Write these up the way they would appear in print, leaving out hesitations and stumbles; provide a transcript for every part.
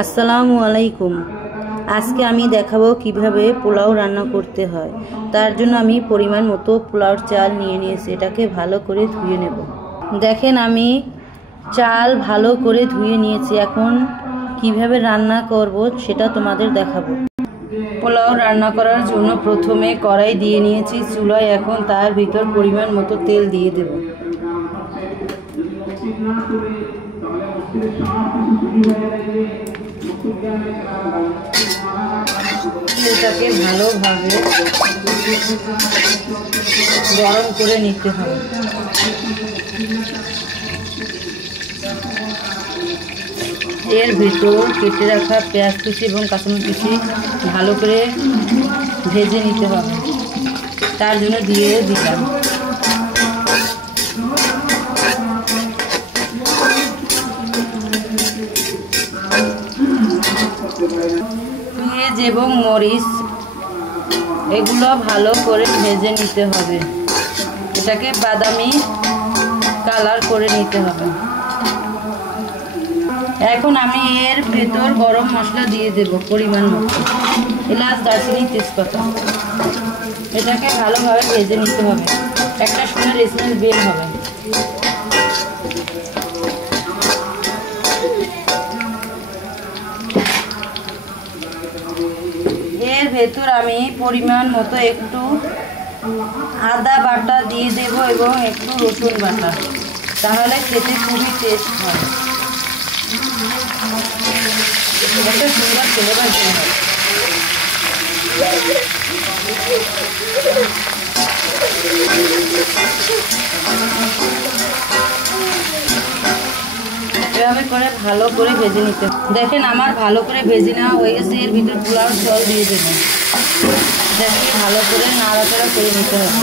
আসসালামু আলাইকুম। আজকে আমি দেখাবো কিভাবে পোলাও রান্না করতে হয়। তার জন্য আমি পরিমাণ মতো পোলাওর চাল নিয়ে নিয়েছি। এটাকে ভালো করে ধুয়ে নেব। দেখেন আমি চাল ভালো করে ধুয়ে নিয়েছি। এখন কিভাবে রান্না করব সেটা তোমাদের দেখাবো। পোলাও রান্না করার জন্য প্রথমে কড়াই দিয়ে নিয়েছি চুলায়। এখন তার ভিতর পরিমাণ মতো তেল দিয়ে দেব। তেলটাকে ভালোভাবে গরম করে নিতে হবে। এর ভিতর কেটে রাখা পেঁয়াজ কুচি এবং কাঁচামরিচ কুচি ভালো করে ভেজে নিতে হবে। তার জন্য দিয়ে দিলাম। পেঁয়াজ এবং মরিচ এগুলো ভালো করে ভেজে নিতে হবে। এটাকে বাদামি কালার করে নিতে হবে। এখন আমি এর ভেতর গরম মশলা দিয়ে দেব পরিমাণ মতো, এলাচ, দারচিনি, তেজপাতা। এটাকে ভালোভাবে ভেজে নিতে হবে। একটা সুন্দর স্মেল বের হবে। এর ভেতর আমি পরিমাণ মতো একটু আদা বাটা দিয়ে দেব এবং একটু রসুন বাটা, তাহলে খেতে খুবই টেস্ট হয়। একটা সুন্দর ফ্লেভার বের হয়। এভাবে করে ভালো করে ভেজে নিতে। দেখেন আমার ভালো করে ভেজে নেওয়া হয়ে গেছে। এর ভিতর পোলাওর জল দিয়ে দেবেন। এটাকে ভালো করে নাড়াচাড়া করে নিতে হবে।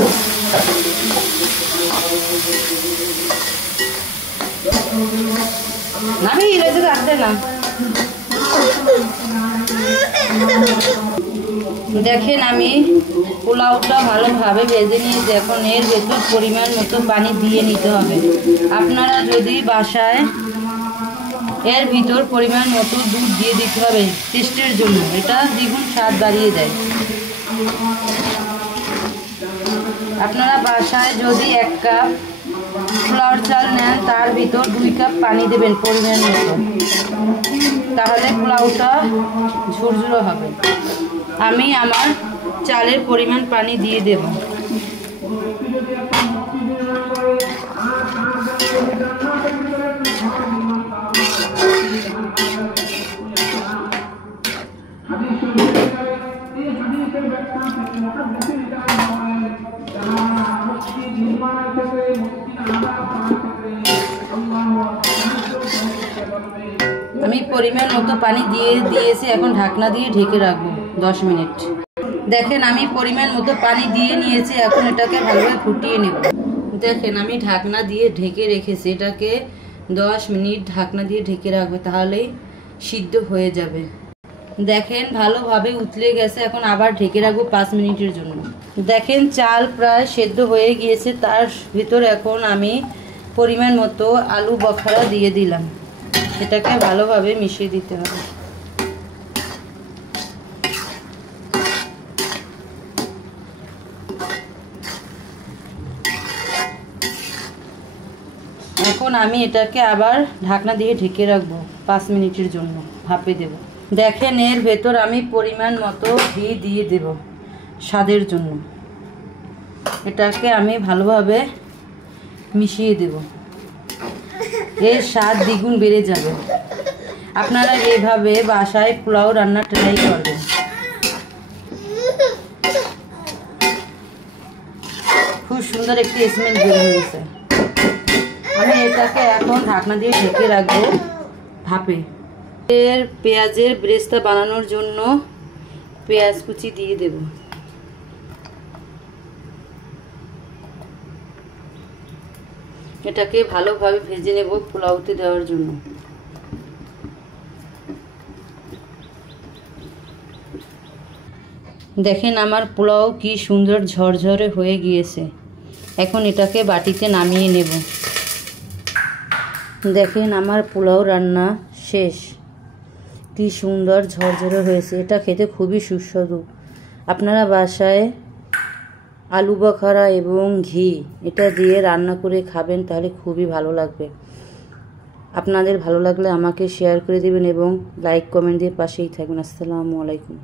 না আমি ইরেজে রাখতে না। দেখেন আমি পোলাওটা ভালোভাবে ভেজে নিয়েছি। এখন এর ভেতর পরিমাণ মতো পানি দিয়ে নিতে হবে। আপনারা যদি বাসায় এর ভিতর পরিমাণ মতো দুধ দিয়ে দিতে হবে টেস্টের জন্য। এটা দ্বিগুণ স্বাদ বাড়িয়ে দেয়। আপনারা বাসায় যদি 1 কাপ পোলাওর চাল নেন তার ভিতর 2 কাপ পানি দেবেন পরিমাণ মতো, তাহলে পোলাওটা ঝুরঝুরো হবে। আমি আমার চালের পরিমাণ পানি দিয়ে দেব। আমি পরিমাণ মতো পানি দিয়ে দিয়েছি। এখন ঢাকনা দিয়ে ঢেকে রাখবো 10 মিনিট। দেখেন আমি পরিমাণ মতো পানি দিয়ে নিয়েছি। এখন এটাকে ভালোভাবে ফুটিয়ে নেব। দেখেন আমি ঢাকনা দিয়ে ঢেকে রেখেছি। এটাকে 10 মিনিট ঢাকনা দিয়ে ঢেকে রাখবে, তাহলেই সিদ্ধ হয়ে যাবে। দেখেন ভালোভাবে উতলে গেছে। এখন আবার ঢেকে রাখবো 5 মিনিটের জন্য। দেখেন চাল প্রায় সেদ্ধ হয়ে গিয়েছে। তার ভিতর এখন আমি পরিমাণ মতো আলু বখরা দিয়ে দিলাম। এটাকে ভালোভাবে মিশিয়ে দিতে হবে। এখন আমি এটাকে আবার ঢাকনা দিয়ে ঢেকে রাখবো 5 মিনিটের জন্য, ভাপে দেব। দেখেন এর ভেতর আমি পরিমাণ মতো ঘি দিয়ে দেব স্বাদের জন্য। এটাকে আমি ভালোভাবে মিশিয়ে দেব। এর স্বাদ দ্বিগুণ বেড়ে যাবে। আপনারা এইভাবে বাসায় পোলাও রান্না ট্রাই করবেন। খুব সুন্দর একটি স্মেল বের হয়েছে। আমি এটাকে এখন ঢাকনা দিয়ে ঢেকে রাখবো ভাপে। এর পেঁয়াজের ব্রেস্তা বানানোর জন্য পেঁয়াজ কুচি দিয়ে দেব। এটাকে ভালোভাবে ভেজে নেব পোলাওতে দেওয়ার জন্য। দেখেন আমার পোলাও কি সুন্দর ঝরঝরে হয়ে গিয়েছে। এখন এটাকে বাটিতে নামিয়ে নেব। দেখেন আমার পোলাও রান্না শেষ। কি সুন্দর ঝরঝরে হয়েছে, এটা খেতে খুবই সুস্বাদু। আপনারা বাসায় আলু বখরা এবং ঘি এটা দিয়ে রান্না করে খাবেন, তাহলে খুবই ভালো লাগবে। আপনাদের ভালো লাগলে আমাকে শেয়ার করে দেবেন এবং লাইক কমেন্ট দিয়ে পাশেই থাকবেন। আসসালামু আলাইকুম।